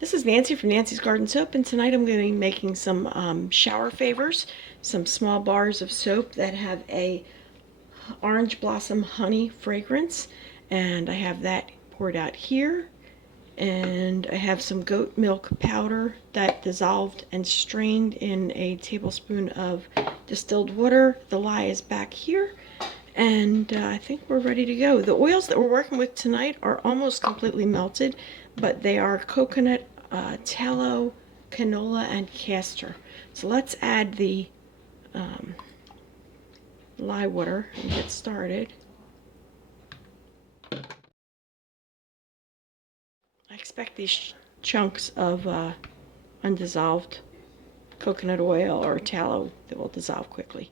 This is Nancy from Nancy's Garden Soap, and tonight I'm going to be making some shower favors, some small bars of soap that have a orange blossom honey fragrance, and I have that poured out here, and I have some goat milk powder that dissolved and strained in a tablespoon of distilled water. The lye is back here, and I think we're ready to go. The oils that we're working with tonight are almost completely melted, but they are coconut, tallow, canola, and castor. So let's add the lye water and get started. I expect these chunks of undissolved coconut oil or tallow that will dissolve quickly.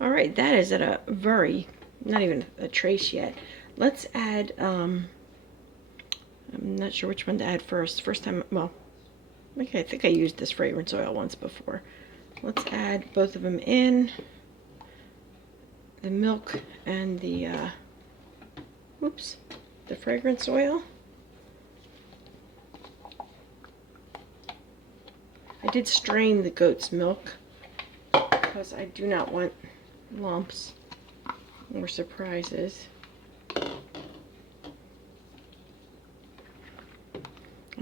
All right, that is at a very, not even a trace yet. Let's add, I'm not sure which one to add first. First time, well, okay, I think I used this fragrance oil once before. Let's add both of them in, the milk and the, the fragrance oil. I did strain the goat's milk because I do not want lumps or surprises. And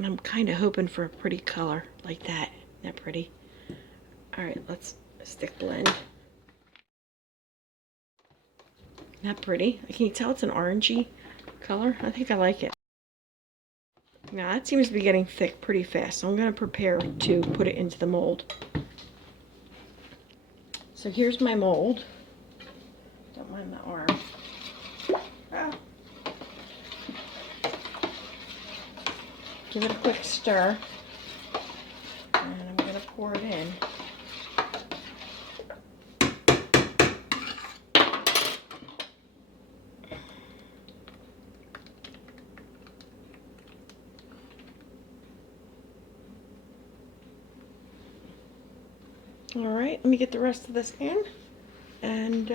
I'm kind of hoping for a pretty color like that. Isn't that pretty? All right, let's stick blend. Not pretty. Can you tell it's an orangey color? I think I like it. Now that seems to be getting thick pretty fast, so I'm going to prepare to put it into the mold. So here's my mold. Don't mind my arm. Oh. Give it a quick stir, and I'm going to pour it in. All right, let me get the rest of this in, and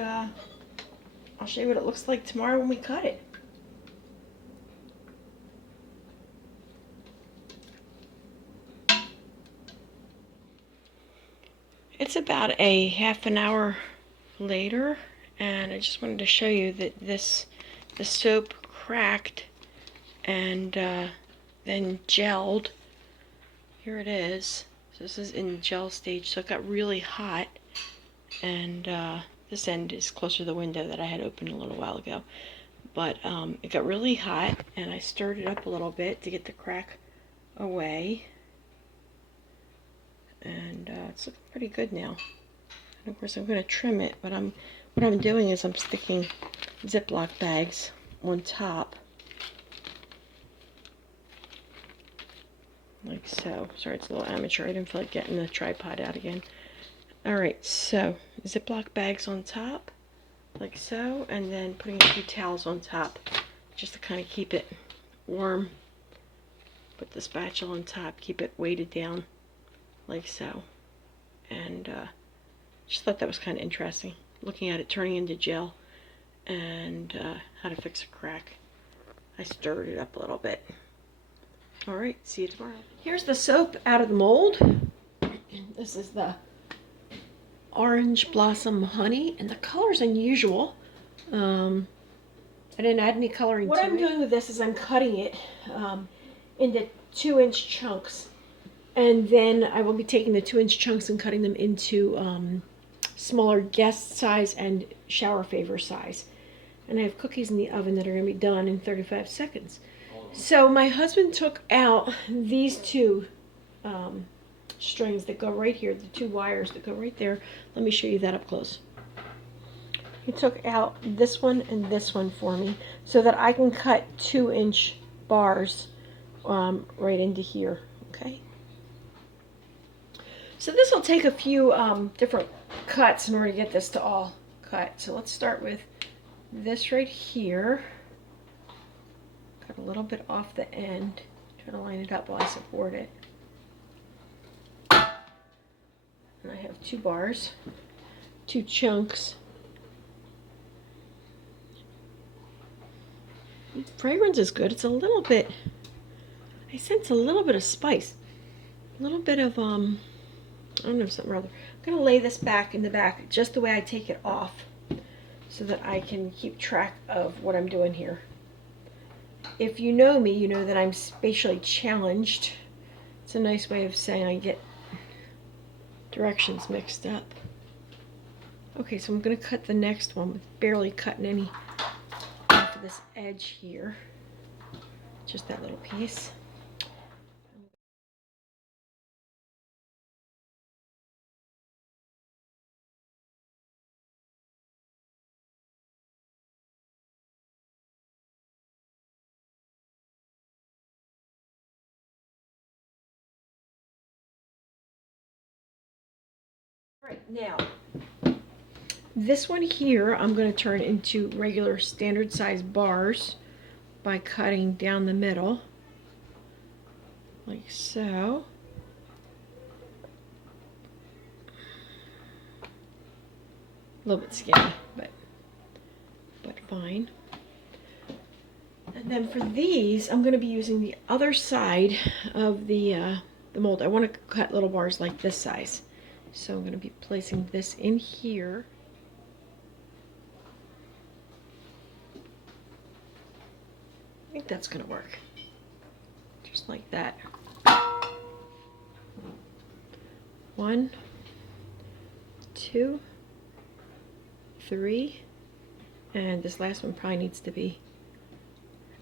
I'll show you what it looks like tomorrow when we cut it. It's about a half an hour later, and I just wanted to show you that the soap cracked and then gelled. Here it is. So this is in gel stage, so it got really hot, and this end is closer to the window that I had opened a little while ago. But it got really hot, and I stirred it up a little bit to get the crack away. And it's looking pretty good now. And of course I'm going to trim it, but what I'm doing is I'm sticking Ziploc bags on top. Like so. Sorry, it's a little amateur. I didn't feel like getting the tripod out again. Alright, so Ziploc bags on top, like so, and then putting a few towels on top just to kind of keep it warm. Put the spatula on top, keep it weighted down, like so. And just thought that was kind of interesting, looking at it turning into gel and how to fix a crack. I stirred it up a little bit. Alright, see you tomorrow. Here's the soap out of the mold. This is the orange blossom honey, and the color's unusual. I didn't add any coloring to it. What I'm doing with this is I'm cutting it into 2-inch chunks, and then I will be taking the 2-inch chunks and cutting them into smaller guest size and shower favor size. And I have cookies in the oven that are going to be done in 35 seconds. So my husband took out these two strings that go right here, the 2 wires that go right there. Let me show you that up close. He took out this one and this one for me so that I can cut 2-inch bars right into here, okay? So this will take a few different cuts in order to get this to all cut. So let's start with this right here. Cut a little bit off the end. Try to line it up while I support it. And I have 2 bars, 2 chunks. fragrance is good. It's a little bit, I sense a little bit of spice. A little bit of, I don't know, something or other. I'm going to lay this back in the back just the way I take it off so that I can keep track of what I'm doing here. If you know me, you know that I'm spatially challenged. It's a nice way of saying I get directions mixed up. Okay, so I'm going to cut the next one with barely cutting any off of this edge here. Just that little piece. All right, now this one here I'm going to turn into regular standard size bars by cutting down the middle like so. A little bit skinny, but fine. And then for these, I'm going to be using the other side of the mold. I want to cut little bars like this size. So I'm going to be placing this in here. I think that's going to work. Just like that. 1, 2, 3, and this last one probably needs to be,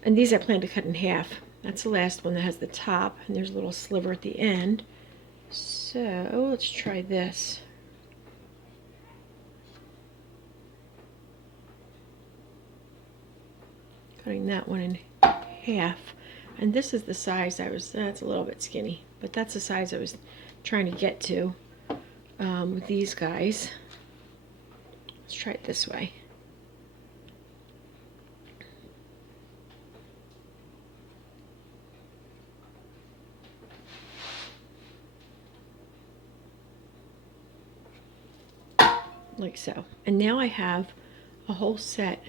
and these I plan to cut in half. That's the last one that has the top, and there's a little sliver at the end. So let's try this. Cutting that one in half, and this is the size that's a little bit skinny, but that's the size I was trying to get to with these guys. Let's try it this way. Like so. And now I have a whole set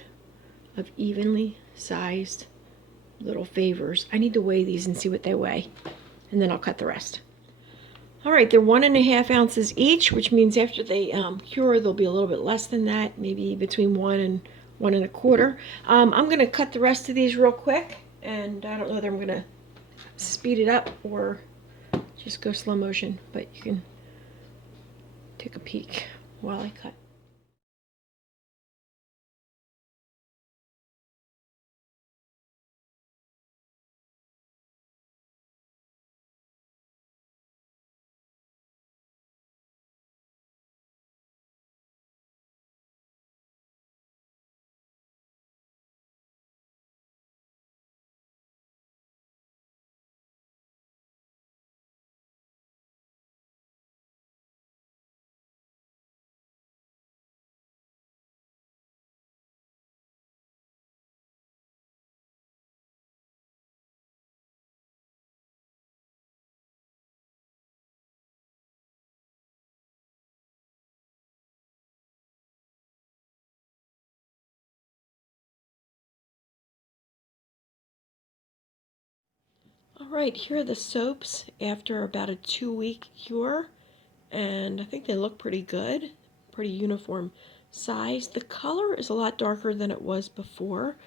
of evenly sized little favors. I need to weigh these and see what they weigh, and then I'll cut the rest. All right, they're 1½ ounces each, which means after they cure, they'll be a little bit less than that, maybe between 1 and 1¼ I'm going to cut the rest of these real quick, and I don't know whether I'm going to speed it up or just go slow motion, but you can take a peek while I cut. All right, here are the soaps after about a 2-week cure, and I think they look pretty good, pretty uniform size. The color is a lot darker than it was before,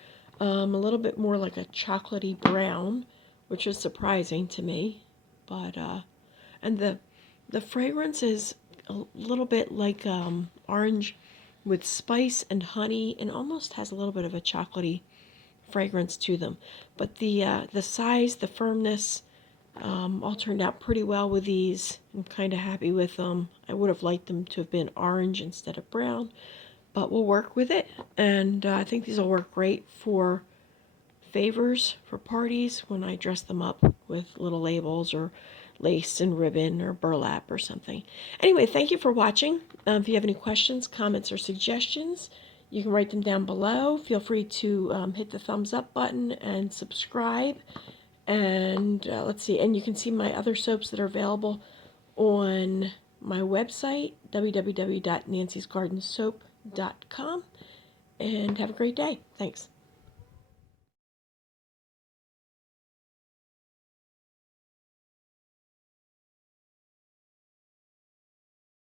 a little bit more like a chocolatey brown, which is surprising to me. But and the fragrance is a little bit like orange with spice and honey, and almost has a little bit of a chocolatey fragrance to them. But the size, the firmness, all turned out pretty well with these. I'm kind of happy with them. I would have liked them to have been orange instead of brown, but we'll work with it. And I think these will work great for favors for parties when I dress them up with little labels or lace and ribbon or burlap or something. Anyway, thank you for watching. If you have any questions, comments, or suggestions, you can write them down below. Feel free to hit the thumbs up button and subscribe. And let's see, and you can see my other soaps that are available on my website, www.nancysgardensoapco.com. And have a great day. Thanks.